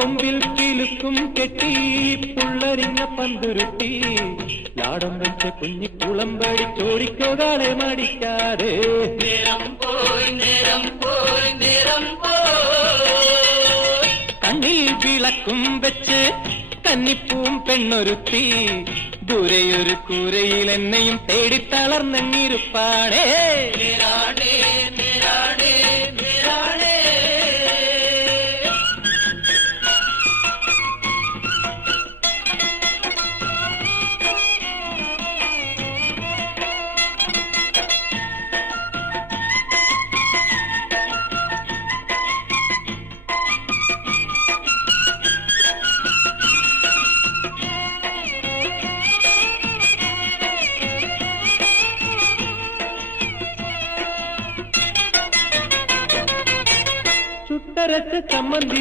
കൊമ്പിൽ കിലുക്കും കെട്ടി പുള്ളരിങ്ങ പന്തുരുട്ടി ലാടം വെച്ച കുഞ്ഞിക്കുളമ്പടി ചോദിക്കോകാളെ മടിക്കാതെ നേരം പോയി നേരം പോയി നേരം പോയി കണ്ണിൽ വിളക്കും വെച്ച് കന്നിപ്പൂം പെണ്ണൊരുത്തി ദൂരെയൊരു കൂരയിൽ എന്നെയും തേടി തളർന്നിരുപ്പാടേ നേരാടേ നേരാടേ നേരാടേ ചുട്ടരച്ച ചമ്മന്തി